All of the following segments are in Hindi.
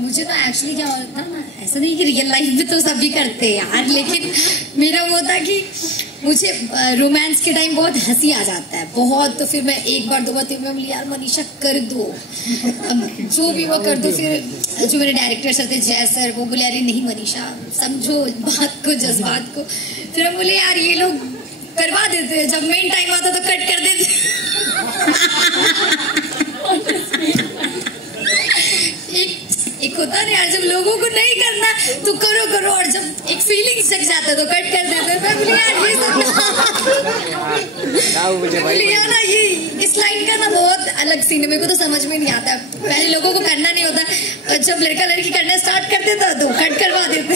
मुझे तो एक्चुअली क्या होता ना, ऐसा नहीं कि रियल लाइफ में तो सभी करते हैं यार, लेकिन मेरा वो था कि मुझे रोमांस के टाइम बहुत हंसी आ जाता है बहुत, तो फिर मैं एक बार दो बार तीन बार बोली यार मनीषा कर दो, जो भी वो कर दो। फिर जो मेरे डायरेक्टर सर थे जय सर, वो बोले अरे नहीं मनीषा समझो बात को, जज्बात को। फिर हम बोले यार ये लोग करवा देते हैं, जब मेन टाइम आता तो कट कर देते। एक होता है यार, जब लोगों को नहीं करना तो करो करो, और जब एक फीलिंग जग जाता तो कट कर देते। मैं बोली यार ये सब ना, ये इस लाइन का ना बहुत अलग सीन है, मेरे को तो समझ में नहीं आता। पहले लोगों को करना नहीं होता, जब लड़का लड़की करना स्टार्ट कर देता तो कट करवा देते।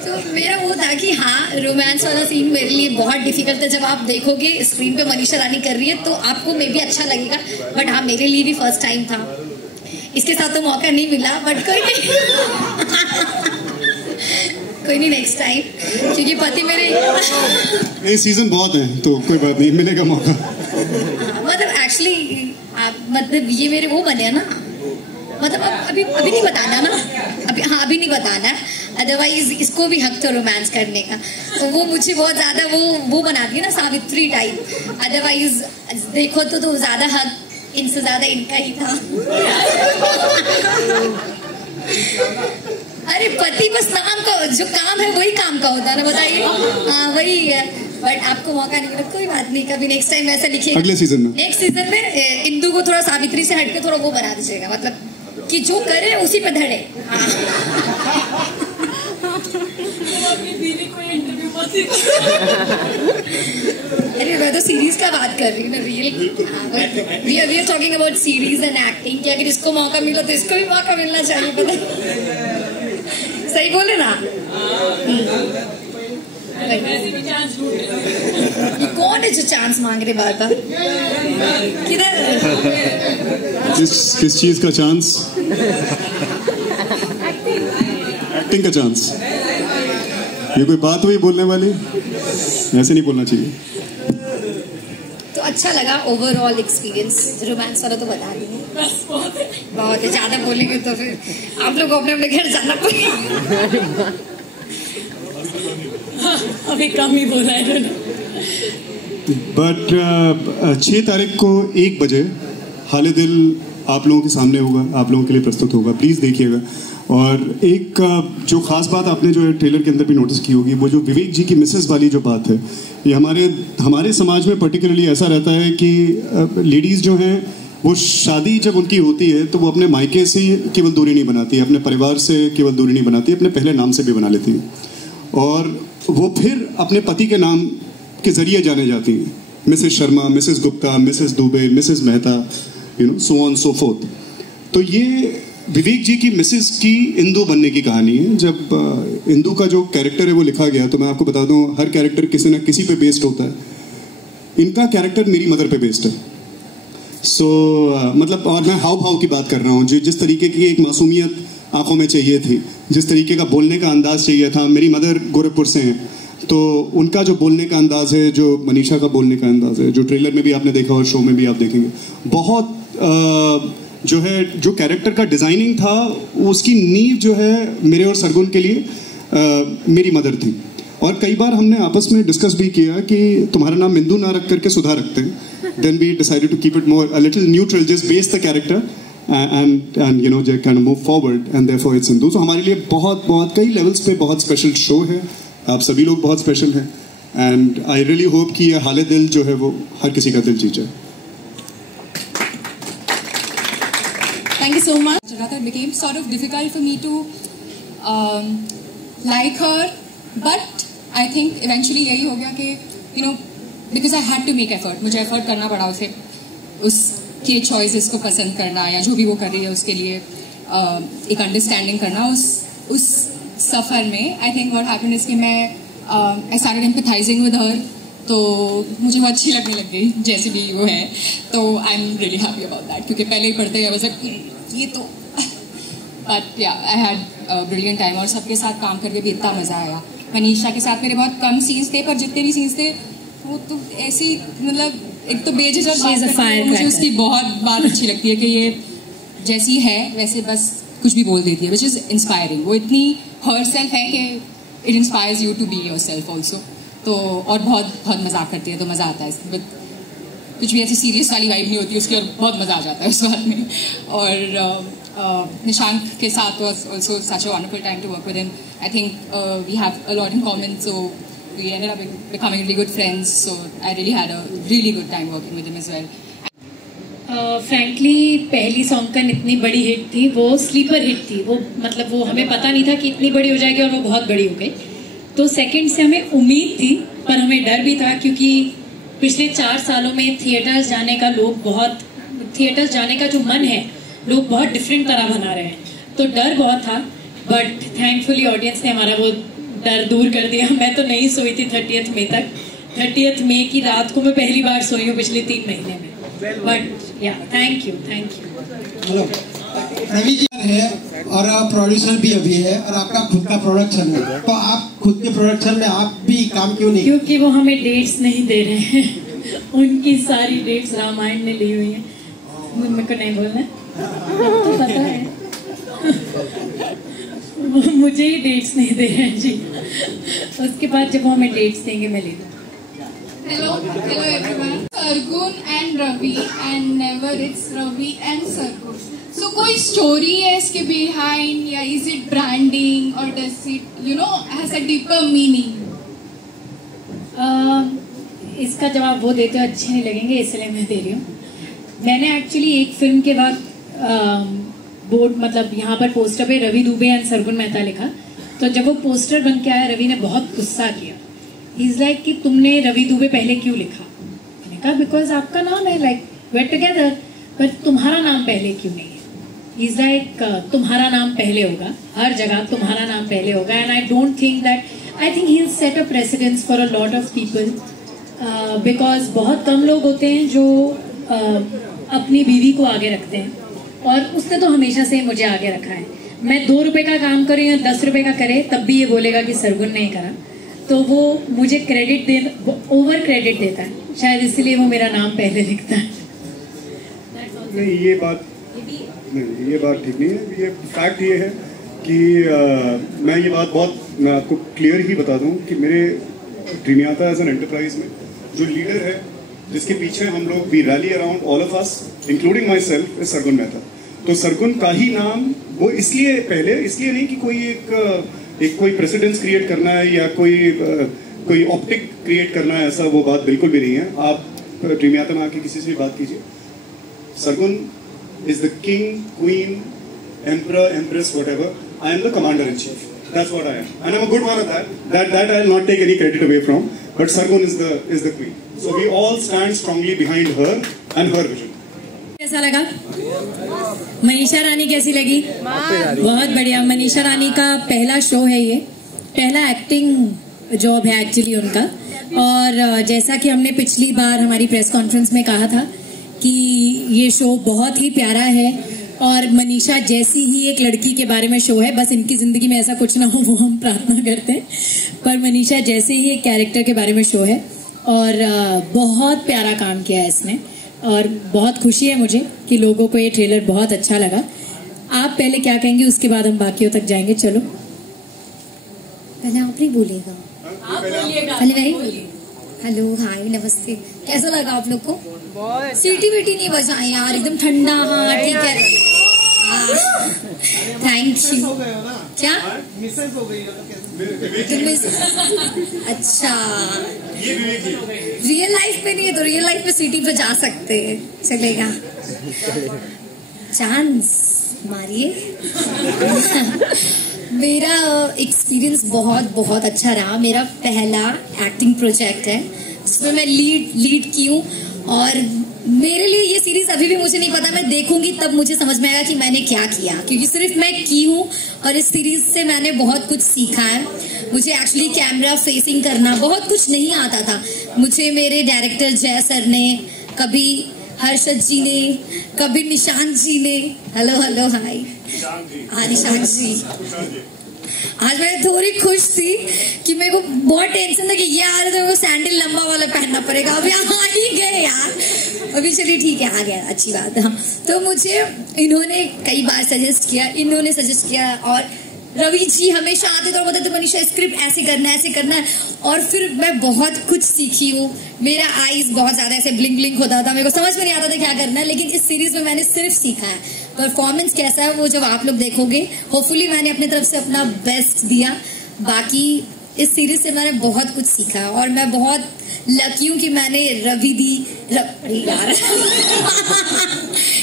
तो मेरा वो था कि हाँ रोमांस वाला सीन मेरे लिए बहुत डिफिकल्ट है। जब आप देखोगे स्क्रीन पे मनीषा रानी कर रही है तो आपको मे भी अच्छा लगेगा, बट हाँ मेरे लिए भी फर्स्ट टाइम था। इसके साथ तो मौका नहीं मिला, बट कोई नहीं कोई नहीं नेक्स्ट टाइम, क्योंकि पति मेरे नहीं सीजन बहुत है तो कोई बात नहीं, मिलेगा मौका। मतलब एक्चुअली मतलब ये मेरे वो बने हैं ना, मतलब अभी नहीं बताना ना, अभी नहीं बताना, अदरवाइज इसको भी हक था रोमांस करने का। तो वो मुझे बहुत ज्यादा वो बनाती है ना सावित्री टाइप, अदरवाइज देखो तो ज्यादा हक इनसे ज्यादा इनका ही था। अरे पति बस नाम का, जो काम है वही काम का होता है ना, बताइए। हाँ वही है, बट आपको मौका नहीं मिला, कोई बात नहीं, कभी नेक्स्ट टाइम ऐसा लिखिए। अगले सीजन में, नेक्स्ट सीजन में इंदु को थोड़ा सावित्री से हटके थोड़ा वो बना दीजिएगा, मतलब कि जो करे उसी पे धड़े। अपनी बीवी को इंटरव्यू मत अरे मैं तो सीरीज का बात कर रही हूँ ना, real we are talking about series and acting, कि अगर इसको मौका मिला तो इसको भी मौका मिलना चाहिए, पता सही बोले ना। ये कौन है जो चांस मांग रहे बार बार, किधर किस चीज का चांस? एक्टिंग का चांस। ये कोई बात हुई बोलने वाली? ऐसे नहीं बोलना चाहिए। तो अच्छा लगा ओवरऑल एक्सपीरियंस, रोमांस वाला तो बता देंगे बहुत है, ज्यादा बोलेंगे तो फिर आप लोग को अपने अपने घर जाना पड़ेगा। अभी कम ही बोला है। बट 6 तारीख को 1 बजे हाले दिल आप लोगों के सामने होगा, आप लोगों के लिए प्रस्तुत होगा, प्लीज़ देखिएगा। और एक जो खास बात आपने जो है ट्रेलर के अंदर भी नोटिस की होगी, वो जो विवेक जी की मिसेस वाली जो बात है, ये हमारे समाज में पर्टिकुलरली ऐसा रहता है कि लेडीज़ जो हैं वो शादी जब उनकी होती है तो वो अपने मायके से केवल दूरी नहीं बनाती है, अपने परिवार से केवल दूरी नहीं बनाती, अपने पहले नाम से भी बना लेती है, और वो फिर अपने पति के नाम के जरिए जाने जाती हैं, Mrs Sharma, Mrs Gupta, Mrs Dubey, Mrs Mehta, so on so fourth. तो ये विवेक जी की मिसेस की इंदु बनने की कहानी है। जब इंदु का जो कैरेक्टर है वो लिखा गया, तो मैं आपको बता दूं हर कैरेक्टर किसी न किसी पे बेस्ड होता है। इनका कैरेक्टर मेरी मदर पे बेस्ड है। मतलब, और मैं हाव भाव की बात कर रहा हूँ, जिस तरीके की एक मासूमियत आंखों में चाहिए थी, जिस तरीके का बोलने का अंदाज चाहिए था। मेरी मदर गोरखपुर से हैं, तो उनका जो बोलने का अंदाज है, जो मनीषा का बोलने का अंदाज है, जो ट्रेलर में भी आपने देखा और शो में भी आप देखेंगे, बहुत जो है जो कैरेक्टर का डिजाइनिंग था उसकी नींव जो है मेरे और सरगुन के लिए मेरी मदर थी। और कई बार हमने आपस में डिस्कस भी किया कि तुम्हारा नाम इंदु ना रख करके सुधा रखते हैं। Then we decided to keep it more a little neutral, just base the character and you know they kind of move forward, and therefore it's Hindu। So हमारे लिए बहुत कई लेवल्स पे बहुत स्पेशल शो है। आप सभी लोग बहुत स्पेशल हैं, एंड आई रियली होप कि ये हाले दिल जो है वो हर किसी का दिल जीत जाए। Thank you so much. It became sort of difficult for me to like her, but I think eventually यही हो गया कि because I had to make effort, मुझे effort करना पड़ा उसे, उसके चॉइसेस को पसंद करना या जो भी वो कर रही है उसके लिए एक अंडरस्टैंडिंग करना उस सफ़र में। I think what happened is कि मैं आई स्टार्टेड एम्पैथाइजिंग विद हर, तो मुझे वो अच्छी लगने लग गई जैसे भी वो है। तो I am really happy about that, क्योंकि पहले ही पढ़ते हुए वैसे ये तो, बट या आई हैड ब्रिलियंट टाइम, और सबके साथ काम करके भी इतना मज़ा आया। मनीषा के साथ मेरे बहुत कम सीन्स थे, पर जितने भी सीन्स थे वो तो ऐसी मतलब एक तो बेझिझक She is a firecracker. मुझे उसकी बहुत बात अच्छी लगती है कि ये जैसी है वैसे बस कुछ भी बोल देती है, विच इज इंस्पायरिंग। वो इतनी हर सेल्फ है कि it inspires you to be yourself also. तो और बहुत बहुत मजाक करती है, तो मजा आता है। बट कुछ भी ऐसी सीरियस वाली वाइब नहीं होती उसकी, और बहुत मजा आ जाता है उस बात में। और निशांक के साथ was also such a wonderful time to work with him. I think we have a lot in common, so we ended up becoming really good friends. So I really had a really good time working with him as well. Frankly पहली सॉन्ग का इतनी बड़ी हिट थी, वो स्लीपर हिट थी। वो मतलब वो हमें पता नहीं था कि इतनी बड़ी हो जाएगी, और वो बहुत बड़ी हो गई। तो सेकंड से हमें उम्मीद थी, पर हमें डर भी था, क्योंकि पिछले 4 सालों में थिएटर्स जाने का जो मन है, लोग बहुत डिफरेंट तरह बना रहे हैं। तो डर बहुत था, बट थैंकफुली ऑडियंस ने हमारा वो डर दूर कर दिया। मैं तो नहीं सोई थी 30th मई तक। 30th मई की रात को मैं पहली बार सोई हूँ पिछले 3 महीने में। बट या thank you. Hello, Ravi ji है और प्रोड्यूसर भी अभी है, और आपका खुद का प्रोडक्शन है, तो आप खुद के प्रोडक्शन में आप भी काम क्यों नहीं? क्योंकि वो हमें डेट्स नहीं दे रहे हैं। उनकी सारी डेट्स रामायण ने ली हुई है। मेरे को नहीं बोलना, तो पता है। मुझे ही डेट्स नहीं दे रहे हैं जी। उसके बाद जब वो हमें डेट्स देंगे मैं ले लूँगी। Hello everyone. Sargun and Ravi, and never it's Ravi and Sargun. So कोई story है इसके behind, या is it branding, or does it has a deeper meaning? इसका जवाब वो देते हो अच्छे नहीं लगेंगे, इसलिए मैं दे रही हूँ। मैंने एक्चुअली एक फिल्म के बाद बोर्ड मतलब यहाँ पर पोस्टर पे रवि दुबे एंड सरगुन मेहता लिखा। तो जब वो पोस्टर बन के आया, रवि ने बहुत गुस्सा किया। इज लाइक कि तुमने रवि दुबे पहले क्यों लिखा? मैंने कहा बिकॉज आपका नाम है, लाइक वेर टुगेदर, पर तुम्हारा नाम पहले क्यों नहीं है? इज लाइक तुम्हारा नाम पहले होगा, हर जगह तुम्हारा नाम पहले होगा। And I don't think that, I think he will set a precedence for a lot of people, because बहुत कम लोग होते हैं जो अपनी बीवी को आगे रखते हैं, और उसने तो हमेशा से मुझे आगे रखा है। मैं 2 रुपए का काम करूँ या 10 रुपए का करे, तब भी ये बोलेगा कि सरगुन नहीं करा। तो वो मुझे ओवर क्रेडिट देता है, शायद इसलिए वो मेरा नाम पहले लिखता है। नहीं, ये बात ठीक नहीं है। ये फैक्ट ये है कि मैं ये बात मैं आपको क्लियर ही बता दूं कि मेरे ड्रीमियाता एज एन एंटरप्राइज में जो लीडर है, जिसके पीछे हम लोग we rally around all of us including myself, is Sargun Mehta. तो सरगुन का ही नाम वो इसलिए नहीं कि कोई प्रेसिडेंस क्रिएट करना है या कोई ऑप्टिक क्रिएट करना है, ऐसा वो बात बिल्कुल भी नहीं है। आप ड्रीमियाता में आके किसी से भी बात कीजिए, Sargun is the king, queen, emperor, empress, whatever. I am the commander in chief, that's what I am, and I am a good one at that I will not take any credit away from, but Sargun is the queen, so we all stand strongly behind her and her vision. कैसा लगा? मनीषा रानी कैसी लगी? बहुत बढ़िया। मनीषा रानी का पहला शो है, ये पहला एक्टिंग जॉब है एक्चुअली उनका। और जैसा कि हमने पिछली बार हमारी प्रेस कॉन्फ्रेंस में कहा था कि ये शो बहुत ही प्यारा है, और मनीषा जैसी ही एक लड़की के बारे में शो है। बस इनकी जिंदगी में ऐसा कुछ ना हो, वो हम प्रार्थना करते हैं, पर मनीषा जैसे ही एक कैरेक्टर के बारे में शो है, और बहुत प्यारा काम किया है इसने। और बहुत खुशी है मुझे कि लोगों को ये ट्रेलर बहुत अच्छा लगा। आप पहले क्या कहेंगे, उसके बाद हम बाकियों तक जाएंगे। चलो पहले आप ही बोलिएगा। पहले मैं ही बोलिए। हेलो, हाय, नमस्ते। कैसा लगा आप लोग को? सीटी वीटी नहीं बजाए यार, एकदम ठंडा। हाँ ठीक है, थैंक यू। क्या मिसेस हो गई? अच्छा, रियल लाइफ में नहीं है तो रियल लाइफ में सीटी पे जा सकते हैं, चलेगा? चांस मारिए। मेरा एक्सपीरियंस बहुत बहुत अच्छा रहा। मेरा पहला एक्टिंग प्रोजेक्ट है जिसमें मैं लीड की हूँ, और मेरे लिए ये सीरीज अभी भी मुझे नहीं पता। मैं देखूंगी तब मुझे समझ में आएगा कि मैंने क्या किया, क्योंकि सिर्फ मैं की हूँ, और इस सीरीज से मैंने बहुत कुछ सीखा है। मुझे एक्चुअली कैमरा फेसिंग करना बहुत कुछ नहीं आता था। मुझे मेरे डायरेक्टर जय सर ने, कभी हर्षद जी ने, कभी निशांत जी ने, हेलो हाय, हाँ निशांत जी, आज मैं थोड़ी खुश थी कि मेरे को बहुत टेंशन था कि ये आ रहे थे, मेरे को सैंडल लंबा वाला पहनना पड़ेगा। अभी आ ही गए यार, अभी चलिए ठीक है, आ गया, अच्छी बात है। तो मुझे इन्होंने कई बार सजेस्ट किया और रवि जी हमेशा आते तो बोलते थे मनीषा स्क्रिप्ट ऐसे करना है, और फिर मैं बहुत कुछ सीखी हूँ। मेरा आईज बहुत ज्यादा ऐसे ब्लिंक ब्लिंक होता था, मेरे को समझ में नहीं आता था क्या करना है, लेकिन इस सीरीज में मैंने सिर्फ सीखा है। परफॉर्मेंस कैसा है वो जब आप लोग देखोगे, होपफुली मैंने अपनी तरफ से अपना बेस्ट दिया। बाकी इस सीरीज से मैंने बहुत कुछ सीखा और मैं बहुत लकी हूँ कि मैंने यार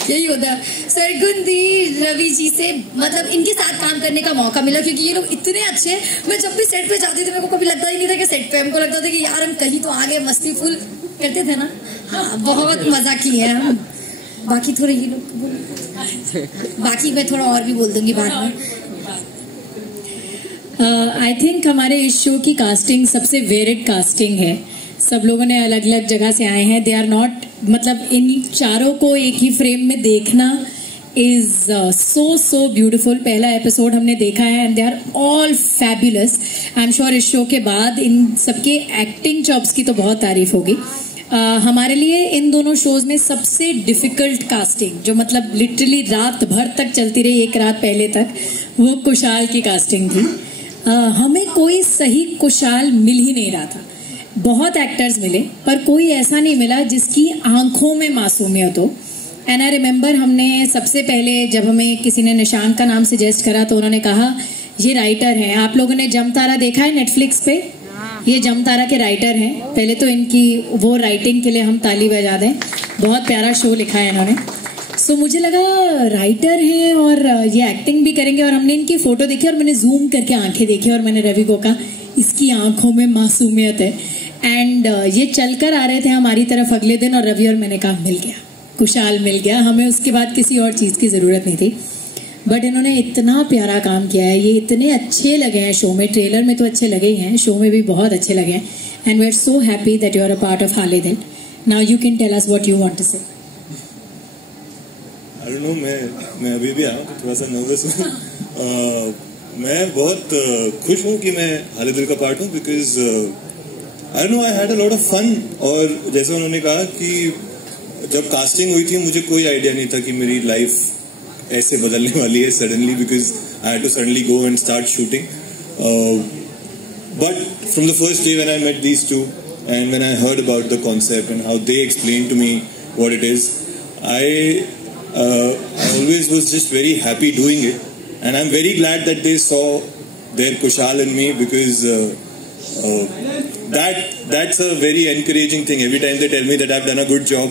यही होता है, सरगुन दी, रवि जी से मतलब इनके साथ काम करने का मौका मिला, क्योंकि ये लोग इतने अच्छे। मैं जब भी सेट पे जाती थी मेरे को कभी लगता ही नहीं था कि सेट पे, हमको लगता था कि यार हम कहीं तो आगे मस्ती फुल करते थे ना। हाँ, बहुत मजा किए हैं हम। बाकी थोड़े ये लोग बाकी मैं थोड़ा और भी बोल दूंगी बाद में। आई थिंक हमारे इस शो की कास्टिंग सबसे वेरिड कास्टिंग है। सब लोगों ने अलग अलग जगह से आए हैं। दे आर नॉट, मतलब इन चारों को एक ही फ्रेम में देखना इज सो ब्यूटिफुल। पहला एपिसोड हमने देखा है and they are all fabulous. I am sure इस शो के बाद इन सबके एक्टिंग जॉब्स की तो बहुत तारीफ होगी। हमारे लिए इन दोनों शोज में सबसे डिफिकल्ट कास्टिंग, जो मतलब लिटरली रात भर तक चलती रही, एक रात पहले तक, वो कुशाल की कास्टिंग थी। हमें कोई सही कुशाल मिल ही नहीं रहा था। बहुत एक्टर्स मिले पर कोई ऐसा नहीं मिला जिसकी आंखों में मासूमियत हो। एंड आई रिमेम्बर हमने सबसे पहले जब हमें किसी ने निशान का नाम सजेस्ट करा तो उन्होंने कहा ये राइटर हैं। आप लोगों ने जमतारा देखा है नेटफ्लिक्स पे? ये जमतारा के राइटर हैं। पहले तो इनकी वो राइटिंग के लिए हम ताली बजा दें, बहुत प्यारा शो लिखा है इन्होंने। सो मुझे लगा राइटर हैं और ये एक्टिंग भी करेंगे, और हमने इनकी फोटो देखी और मैंने जूम करके आंखें देखी और मैंने रवि को कहा इसकी आंखों में मासूमियत है। एंड ये चलकर आ रहे थे हमारी तरफ अगले दिन, और रवि और मैंने कहा मिल गया, कुशाल मिल गया। हमें उसके बाद किसी और चीज की जरूरत नहीं थी। बट इन्होंने इतना प्यारा काम किया है, ये इतने अच्छे लगे हैं शो में। ट्रेलर में तो अच्छे लगे ही हैं, शो में भी बहुत अच्छे लगे हैं। And we are so happy that you are a part of Hale Dil. Now you can tell us what you want to say. I don't no, मैं अभी भी आया हूँ, थोड़ा सा नर्वस हूँ। मैं बहुत खुश हूँ कि मैं हाले दिल का पार्ट हूँ, because I don't know, I had a lot of fun. और जैसे उन्होंने कहा कि जब कास्टिंग हुई थी मुझे कोई आइडिया नहीं था कि मेरी लाइफ ऐसे बदलने वाली है suddenly, because I had to suddenly go and start shooting. But from the first day when I met these two and when I heard about the concept and how they explain to me what it is, I always was just very happy doing it, and I'm very glad that they saw their Kushal in me, because that's a very encouraging thing. Every time they tell me that I've done a good job,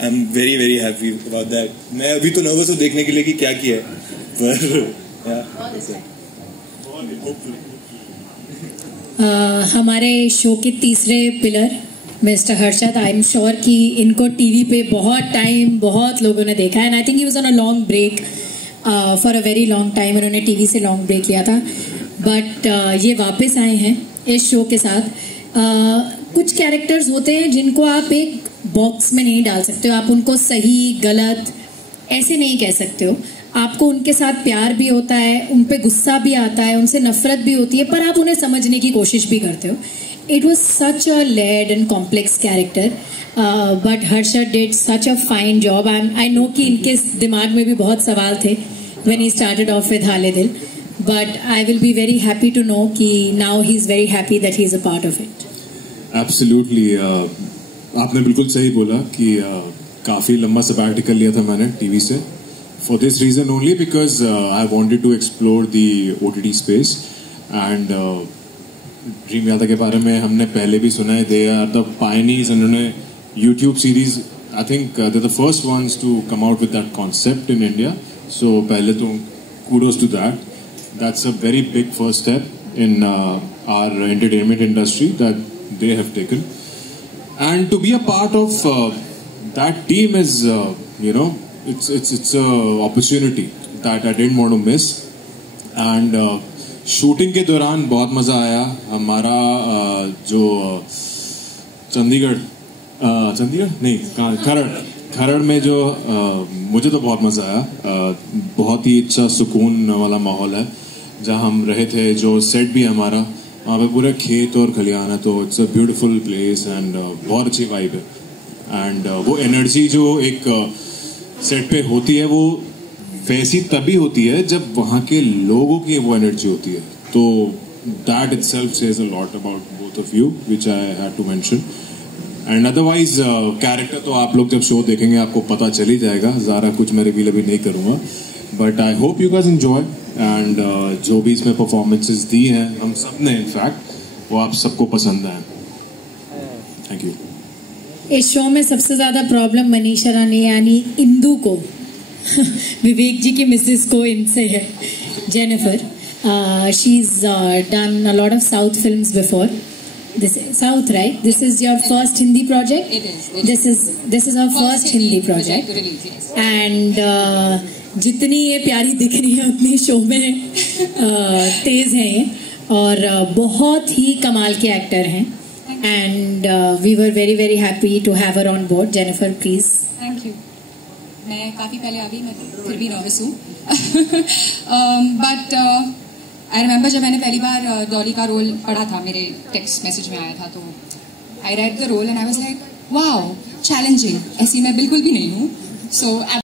I'm very very happy about that. मैं अभी तो नर्वस हूँ देखने के लिए कि क्या किया है, पर हमारे शो के तीसरे pillar mister Harshad, I am sure कि इनको टीवी पे बहुत टाइम बहुत लोगों ने देखा है। And I think he was on a long break for a very long time. उन्होंने टीवी से लॉन्ग ब्रेक लिया था, बट ये वापस आए हैं इस शो के साथ। कुछ कैरेक्टर्स होते हैं जिनको आप एक बॉक्स में नहीं डाल सकते हो। आप उनको सही गलत ऐसे नहीं कह सकते हो। आपको उनके साथ प्यार भी होता है, उन पे गुस्सा भी आता है, उनसे नफरत भी होती है, पर आप उन्हें समझने की कोशिश भी करते हो। It was such a layered and complex character, but Harshad did such a fine job. I know कि इनके दिमाग में भी बहुत सवाल थे when he started off with हाले दिल, but I will be very happy to know कि now he's very happy that he's a part of it. Absolutely, आपने बिल्कुल सही बोला कि काफी लंबा sabbatical लिया था मैंने टीवी से, for this reason only, because I wanted to explore the OTT space and dream यादा के बारे में हमने पहले भी सुना है। दे आर द पायनियर्स, उन्होंने YouTube series, I think they the first ones to come out with that concept in India. So पहले तो kudos to that. That's a very big first step in our entertainment industry that they have taken, and to be a part of that team is it's a opportunity that I didn't want to miss. And shooting के दौरान बहुत मज़ा आया। हमारा जो चंडीगढ़ नहीं खरड़ में जो मुझे तो बहुत मज़ा आया। बहुत ही अच्छा सुकून वाला माहौल है। जहाँ हम रहे थे, जो सेट भी है हमारा, वहाँ पे पूरा खेत और खलियान है, तो it's a beautiful place and बहुत अच्छी वाइब है। एंड वो एनर्जी जो एक सेट पे होती है, वो वैसी तभी होती है जब वहाँ के लोगों की वो एनर्जी होती है। तो that itself says a lot about both of you, which I had to mention. And otherwise character तो आप लोग जब शो देखेंगे आपको पता चल ही जाएगा, ज़्यादा कुछ मैं रिवील अभी नहीं करूँगा, but I hope you guys enjoy. And जो भी इसमें परफॉर्मेंसेस दी हैं हम सब ने, इनफैक्ट वो आप सबको पसंद आए। Thank you. इस शो में सबसे ज्यादा प्रॉब्लम मनीषा रानी यानी इंदू को विवेक जी की मिसेस को इनसे है, Jennifer. She is done a lot of south films before. This is South, right? This is your first Hindi project? It is. This is our first Hindi project. Release, yes. And जितनी ये प्यारी दिख रही है उतनी शो में तेज है ये, और बहुत ही कमाल के एक्टर हैं. And we were very very happy to have her on board. Jennifer, please. Thank you. मैं काफी पहले आ गई, मैं फिर भी नर्वस हूँ. But आई रिमेंबर जब मैंने पहली बार डॉली का रोल पढ़ा था, मेरे टेक्स्ट मैसेज में आया था, तो I read the role and I was like wow, challenging. ऐसी मैं बिल्कुल भी नहीं हूँ. सो